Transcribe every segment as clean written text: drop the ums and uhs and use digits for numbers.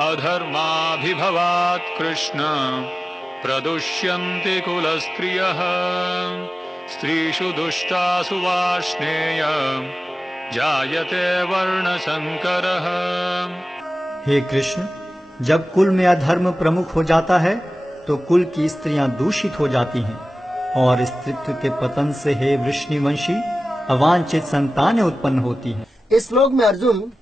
अधर्माभिभवात् कृष्ण प्रदुष्यन्ति कुलस्त्रियः स्त्रीषु दुष्टासु वार्ष्णेय जायते वर्णशंकरः। हे कृष्ण, जब कुल में अधर्म प्रमुख हो जाता है तो कुल की स्त्रियां दूषित हो जाती हैं और स्त्रीत्व के पतन से हे वृष्णिवंशी अवांछित संतानें उत्पन्न होती हैं। इस श्लोक में अर्जुन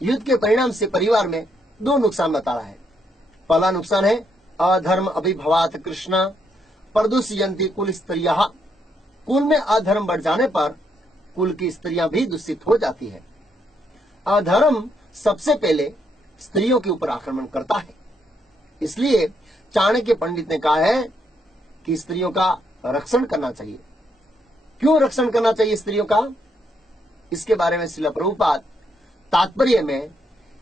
युद्ध के परिणाम से परिवार में दो नुकसान बता रहा है। पहला नुकसान है अधर्म अभिभवात कृष्ण प्रदुष्यन्ति कुल स्त्रियः। कुल में अधर्म बढ़ जाने पर कुल की स्त्रियां भी दूषित हो जाती है। अधर्म सबसे पहले स्त्रियों के ऊपर आक्रमण करता है। इसलिए चाणक्य पंडित ने कहा है कि स्त्रियों का रक्षण करना चाहिए। क्यों रक्षण करना चाहिए स्त्रियों का? इसके बारे में श्रील प्रभुपाद तात्पर्य में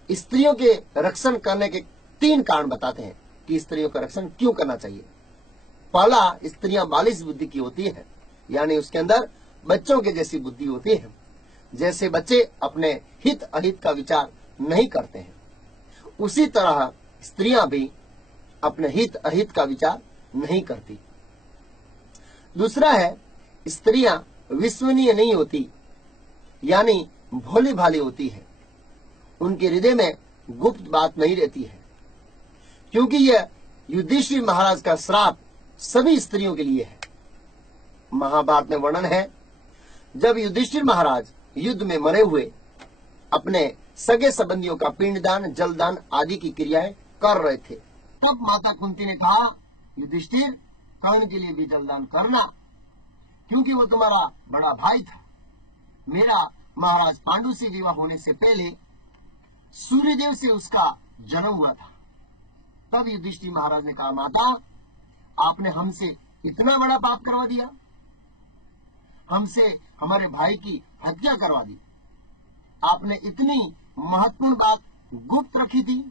स्त्रियों के रक्षण करने के 3 कारण बताते हैं कि स्त्रियों का रक्षण क्यों करना चाहिए। पहला, स्त्रियां बालिश बुद्धि की होती है, यानी उसके अंदर बच्चों के जैसी बुद्धि होती है। जैसे बच्चे अपने हित अहित का विचार नहीं करते हैं, उसी तरह स्त्रियां भी अपने हित अहित का विचार नहीं करती। दूसरा है, स्त्रियां विश्वसनीय नहीं होती, यानी भोली भाली होती है। उनके हृदय में गुप्त बात नहीं रहती है, क्योंकि यह युधिष्ठिर महाराज का श्राप सभी स्त्रियों के लिए है। महाभारत में वर्णन है, जब युधिष्ठिर महाराज युद्ध में मरे हुए अपने सगे संबंधियों का पिंडदान, जलदान आदि की क्रियाएं कर रहे थे, तब माता कुंती ने कहा, युधिष्ठिर कर्ण के लिए भी जलदान करना, क्योंकि वो तुम्हारा बड़ा भाई था। मेरा महाराज पांडु से विवाह होने से पहले सूर्यदेव से उसका जन्म हुआ था। तब युधिष्ठिर महाराज ने कहा, माता आपने हमसे इतना बड़ा पाप करवा दिया, हमसे हमारे भाई की हत्या करवा दी। आपने इतनी महत्वपूर्ण बात गुप्त रखी थी,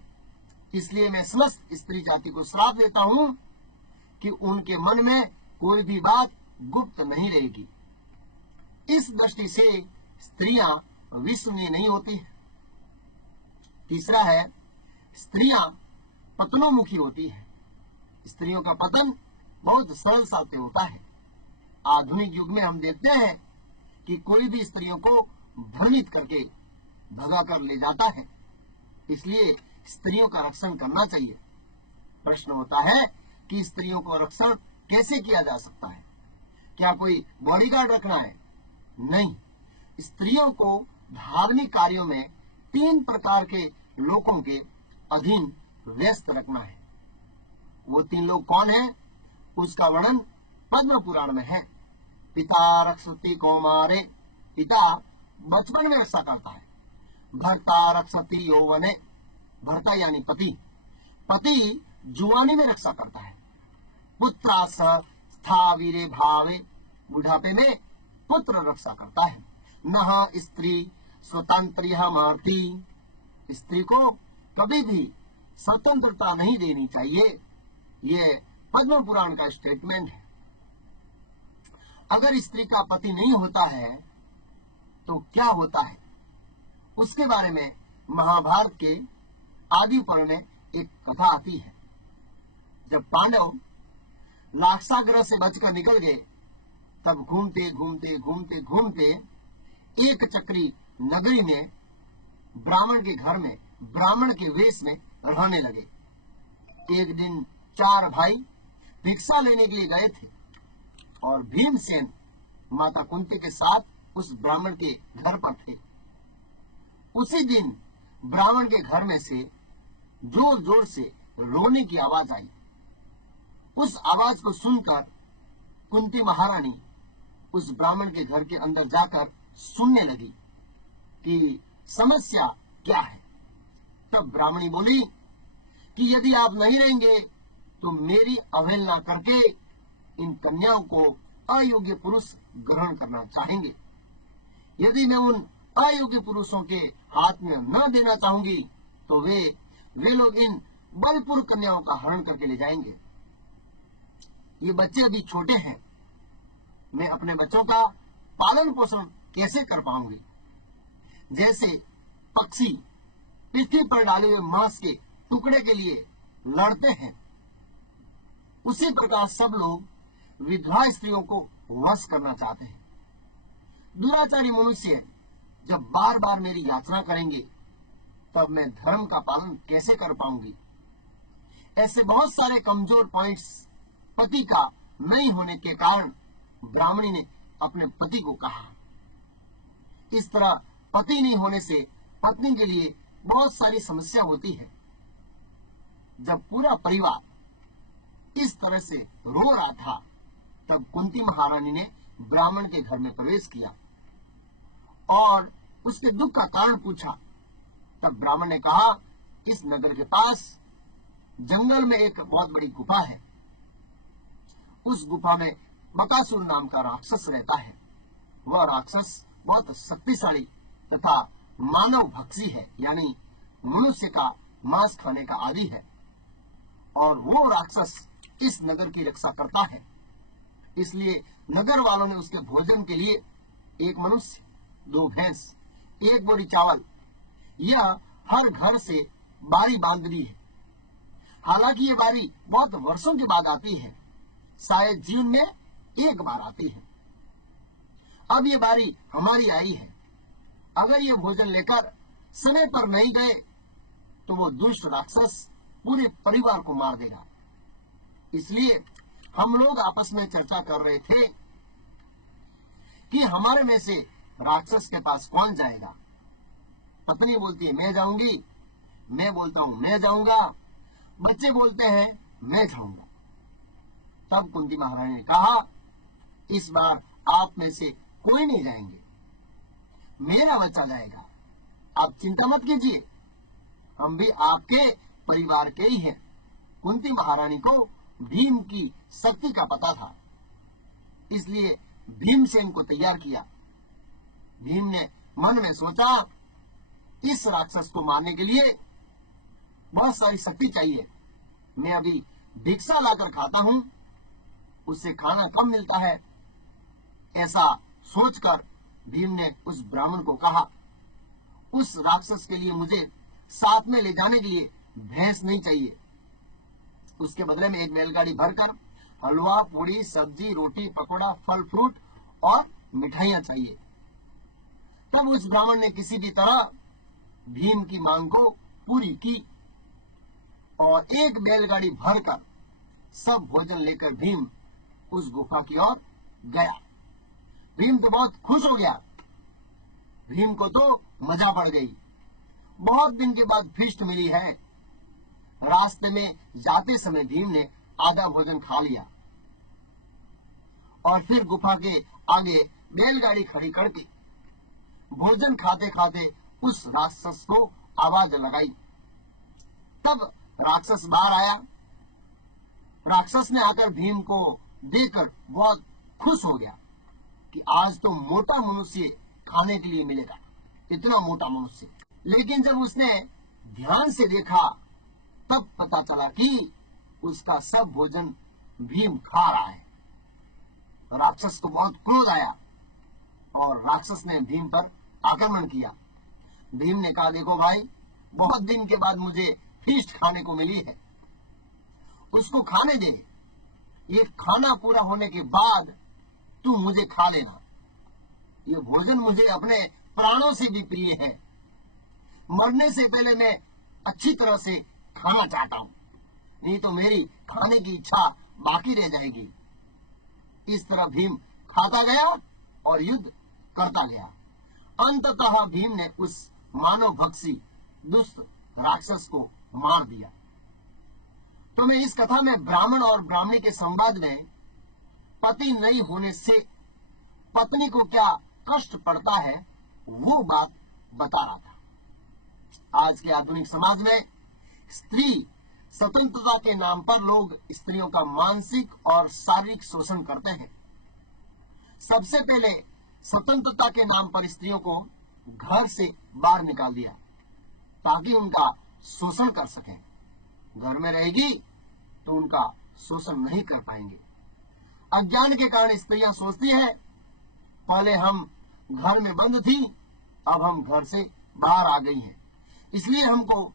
इसलिए मैं समस्त स्त्री जाति को श्राप देता हूं कि उनके मन में कोई भी बात गुप्त नहीं रहेगी। इस दृष्टि से स्त्रियां विश्वसनीय नहीं होती। तीसरा है, स्त्रियां पतनोमुखी होती है। स्त्रियों का पतन बहुत सरल साध्य होता है। आधुनिक युग में हम देखते हैं कि कोई भी स्त्रियों को भ्रमित करके भगा कर ले जाता है। इसलिए स्त्रियों का रक्षण करना चाहिए। प्रश्न होता है कि स्त्रियों को रक्षण कैसे किया जा सकता है? क्या कोई बॉडीगार्ड रखना है? नहीं, स्त्रियों को धार्मिक कार्यों में 3 प्रकार के लोगों के अधीन व्यस्त रखना है। वो 3 लोग कौन है? उसका वर्णन पद्म पुराण में है। पिता रक्षति कौमारे, पिता बचपन में रक्षा करता है। भर्ता रक्षति यौवने, भर्ता यानी पति, पति जुआनी में रक्षा करता है। पुत्रा स्थावीरे भावे, बुढ़ापे में पुत्र रक्षा करता है। नह स्त्री स्वतंत्र मारती, स्त्री को कभी भी स्वतंत्रता नहीं देनी चाहिए। ये पद्म पुराण का स्टेटमेंट है। अगर स्त्री का पति नहीं होता है तो क्या होता है, उसके बारे में महाभारत के आदि पर्व में एक कथा आती है। जब पांडव नागसागर से बचकर निकल गए, तब घूमते घूमते घूमते घूमते एक चक्री नगरी में ब्राह्मण के घर में ब्राह्मण के वेश में रहने लगे। एक दिन 4 भाई भिक्षा लेने के लिए गए थे और भीमसेन माता कुंती के साथ उस ब्राह्मण के घर पर थे। उसी दिन ब्राह्मण के घर में से जोर जोर से रोने की आवाज आई। उस आवाज को सुनकर कुंती महारानी उस ब्राह्मण के घर के अंदर जाकर सुनने लगी कि समस्या क्या है। तब ब्राह्मणी बोली कि यदि आप नहीं रहेंगे तो मेरी अवहेलना करके इन कन्याओं को अयोग्य पुरुष ग्रहण करना चाहेंगे। यदि मैं उन अयोग्य पुरुषों के हाथ में न देना चाहूंगी तो वे लोग इन बलपूर्ण कन्याओं का हरण करके ले जाएंगे। ये बच्चे अभी छोटे हैं, मैं अपने बच्चों का पालन पोषण कैसे कर पाऊंगी? जैसे पक्षी पृथ्वी पर डाले हुए मांस के टुकड़े के लिए लड़ते हैं, उसी प्रकार सब लोग विधवा स्त्रियों को वश करना चाहते हैं। दुराचारी मनुष्य जब बार बार मेरी याचना करेंगे तब मैं धर्म का पालन कैसे कर पाऊंगी। ऐसे बहुत सारे कमजोर पॉइंट्स पति का नहीं होने के कारण ब्राह्मणी ने अपने पति को कहा। इस तरह पति नहीं होने से पत्नी के लिए बहुत सारी समस्या होती है। जब पूरा परिवार इस तरह से रो रहा था तब कुंती महारानी ने ब्राह्मण के घर में प्रवेश किया और उसके दुख का कारण पूछा। तब ब्राह्मण ने कहा, इस नगर के पास जंगल में एक बहुत बड़ी गुफा है। उस गुफा में बकासुर नाम का राक्षस रहता है। वह राक्षस बहुत शक्तिशाली तथा मानव भक्षी है, यानी मनुष्य का मांस खाने का आदी है, और वो राक्षस इस नगर की रक्षा करता है। इसलिए नगर वालों ने उसके भोजन के लिए एक मनुष्य, 2 भैंस, 1 बोरी चावल, यह हर घर से बारी बांध दी है। हालांकि ये बारी बहुत वर्षों के बाद आती है, शायद जीवन में 1 बार आती है। अब ये बारी हमारी आई है। अगर ये भोजन लेकर समय पर नहीं गए तो वो दुष्ट राक्षस पूरे परिवार को मार देगा। इसलिए हम लोग आपस में चर्चा कर रहे थे कि हमारे में से राक्षस के पास कौन जाएगा। पत्नी बोलती है मैं जाऊंगी, मैं बोलता हूं मैं जाऊंगा, बच्चे बोलते हैं मैं जाऊंगा। तब कुंती महारानी ने कहा, इस बार आप में से कोई नहीं जाएंगे, मेरा बच्चा जाएगा। आप चिंता मत कीजिए, हम भी आपके परिवार के ही हैं। कुंती महारानी को भीम की शक्ति का पता था, इसलिए भीमसेन को तैयार किया। भीम ने मन में सोचा, इस राक्षस को मारने के लिए बहुत सारी शक्ति चाहिए। मैं अभी भिक्षा लाकर खाता हूं, उससे खाना कम मिलता है। ऐसा सोचकर भीम ने उस ब्राह्मण को कहा, उस राक्षस के लिए मुझे साथ में ले जाने के लिए भैंस नहीं चाहिए, उसके बदले में एक बैलगाड़ी भरकर हलवा, पूड़ी, सब्जी, रोटी, पकौड़ा, फल फ्रूट और मिठाइयां चाहिए। तब उस ब्राह्मण ने किसी भी तरह भीम की मांग को पूरी की और एक बैलगाड़ी भरकर सब भोजन लेकर भीम उस गुफा की ओर गया। भीम तो बहुत खुश हो गया। भीम को तो मजा पड़ गई। बहुत दिन के बाद फिस्ट मिली है। रास्ते में जाते समय भीम ने आधा भोजन खा लिया और फिर गुफा के आगे बैलगाड़ी खड़ी करके भोजन खाते खाते उस राक्षस को आवाज लगाई। तब राक्षस बाहर आया। राक्षस ने आकर भीम को देखकर बहुत खुश हो गया कि आज तो मोटा मनुष्य खाने के लिए मिलेगा, इतना मोटा मनुष्य। लेकिन जब उसने ध्यान से देखा तब पता चला कि उसका सब भोजन भीम खा रहा है। राक्षस को बहुत क्रोध आया और राक्षस ने भीम पर आक्रमण किया। भीम ने कहा, देखो भाई, बहुत दिन के बाद मुझे फीस्ट खाने को मिली है, उसको खाने दे। ये खाना पूरा होने के बाद तू मुझे खा लेना। ये भोजन मुझे अपने प्राणों से भी प्रिय है। मरने से पहले मैं अच्छी तरह से खाना चाहता हूं, नहीं तो मेरी खाने की इच्छा बाकी रह जाएगी। इस तरह भीम खाता गया और युद्ध करता गया। अंततः भीम ने उस मानव भक्षी दुष्ट राक्षस को मार दिया। तो मैं इस कथा में ब्राह्मण और ब्राह्मणी के संवाद में पति नहीं होने से पत्नी को क्या कष्ट पड़ता है वो बात बता रहा था। आज के आधुनिक समाज में स्त्री स्वतंत्रता के नाम पर लोग स्त्रियों का मानसिक और शारीरिक शोषण करते हैं। सबसे पहले स्वतंत्रता के नाम पर स्त्रियों को घर से बाहर निकाल दिया ताकि उनका शोषण कर सकें। घर में रहेगी तो उनका शोषण नहीं कर पाएंगे। अज्ञान के कारण स्त्रियां सोचती हैं, पहले हम घर में बंद थी, अब हम घर से बाहर आ गई हैं, इसलिए हमको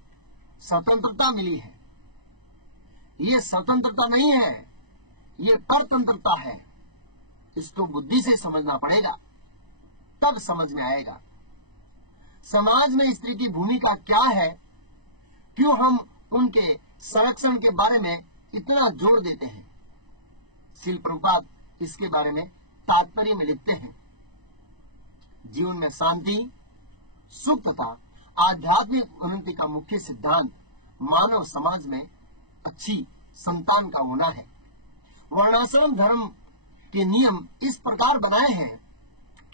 स्वतंत्रता मिली है। ये स्वतंत्रता नहीं है, ये परतंत्रता है। इसको बुद्धि से समझना पड़ेगा, तब समझ में आएगा समाज में स्त्री की भूमिका क्या है, क्यों हम उनके संरक्षण के बारे में इतना जोर देते हैं। श्रील प्रभुपाद इसके बारे में तात्पर्य में लिखते हैं, जीवन में शांति, सुख तथा आध्यात्मिक उन्नति का मुख्य सिद्धांत मानव समाज में अच्छी संतान का होना है। वर्णाश्रम धर्म के नियम इस प्रकार बनाए हैं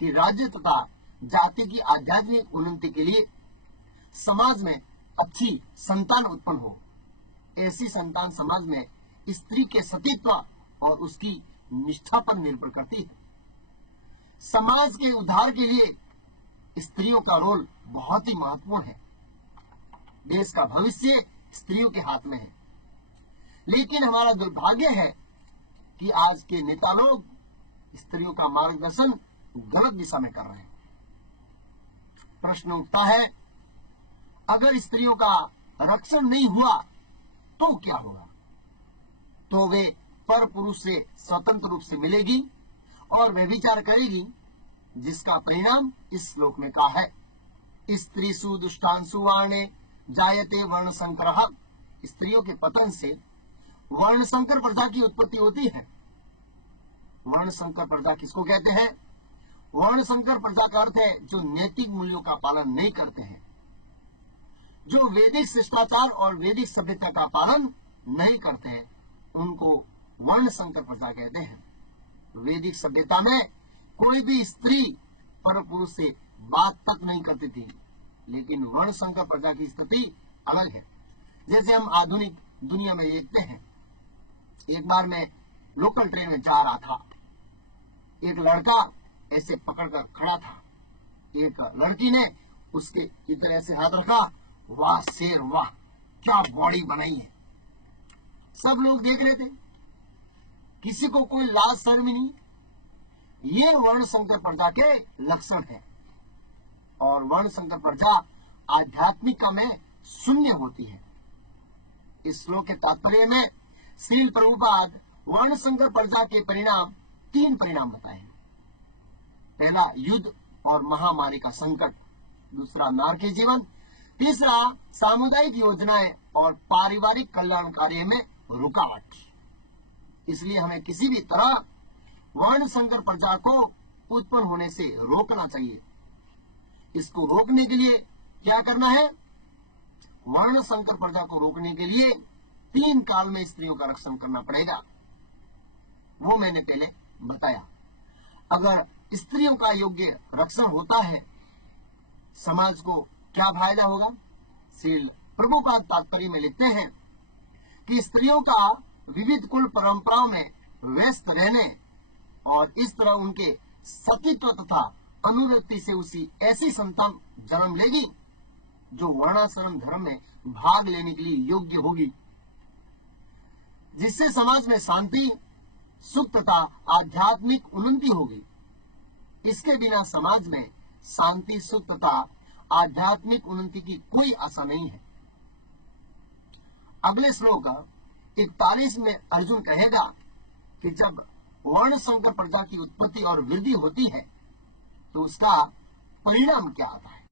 कि राज्य तथा जाति की आध्यात्मिक उन्नति के लिए समाज में अच्छी संतान उत्पन्न हो। ऐसी संतान समाज में स्त्री के सतीत्व और उसकी निष्ठा पर निर्भर करती है। समाज के उद्धार के लिए स्त्रियों का रोल बहुत ही महत्वपूर्ण है। देश का भविष्य स्त्रियों के हाथ में है, लेकिन हमारा दुर्भाग्य है कि आज के नेता लोग स्त्रियों का मार्गदर्शन गलत दिशा में कर रहे हैं। प्रश्न उठता है, अगर स्त्रियों का रक्षण नहीं हुआ तो क्या होगा? तो वे पर पुरुष से स्वतंत्र रूप से मिलेगी और व्यभिचार करेगी, जिसका परिणाम इस श्लोक में कहा है, स्त्रीषु दुष्टांशु वर्णे जायते वर्ण संकरः। स्त्रियों के पतन से वर्ण संकर प्रजा की उत्पत्ति होती है। वर्ण संकर प्रजा किसको कहते हैं? वर्ण संकर प्रजा का अर्थ है जो नैतिक मूल्यों का पालन नहीं करते हैं, जो वैदिक शिष्टाचार और वैदिक सभ्यता का पालन नहीं करते हैं, उनको वर्ण संकर प्रजा कहते हैं। वैदिक सभ्यता में कोई भी स्त्री पर पुरुष से बात तक नहीं करती थी, लेकिन वर्ण संकर प्रजा की स्थिति अलग है। जैसे हम आधुनिक दुनिया में देखते हैं, एक बार मैं लोकल ट्रेन में जा रहा था, एक लड़का ऐसे पकड़कर खड़ा था, एक लड़की ने उसके इधर ऐसे हाथ रखा, वाह शेर वाह, क्या बॉडी बनाई है। सब लोग देख रहे थे, किसी को कोई लाज शर्म नहीं। ये वर्ण संकर प्रजा के लक्षण है, और वर्ण संकर प्रजा आध्यात्मिकता में शून्य होती है। इस श्लोक के तात्पर्य में श्रील प्रभुपाद वर्ण संकर प्रजा के परिणाम, 3 परिणाम बताए हैं। पहला, युद्ध और महामारी का संकट। दूसरा, नर के जीवन। तीसरा, सामुदायिक योजनाएं और पारिवारिक कल्याण कार्य में रुकावट। इसलिए हमें किसी भी तरह वर्ण संकर प्रजा को उत्पन्न होने से रोकना चाहिए। इसको रोकने के लिए क्या करना है? वर्ण संकर प्रजा को रोकने के लिए 3 काल में स्त्रियों का रक्षण करना पड़ेगा। वो मैंने पहले बताया। अगर स्त्रियों का योग्य रक्षण होता है, समाज को क्या फायदा होगा? श्री प्रभुपाद तात्पर्य में लिखते हैं कि स्त्रियों का विविध कुल परंपराओं में व्यस्त रहने और इस तरह उनके सतीत्व तथा अनुरक्ति से उसी ऐसी संतान जन्म लेगी जो वर्णाश्रम धर्म में भाग लेने के लिए योग्य होगी, जिससे समाज में शांति, सुख तथा आध्यात्मिक उन्नति होगी। इसके बिना समाज में शांति, सुख तथा आध्यात्मिक उन्नति की कोई आशा नहीं है। अगले श्लोक 41 में अर्जुन कहेगा कि जब वर्ण संकर प्रजा की उत्पत्ति और वृद्धि होती है तो उसका परिणाम क्या आता है।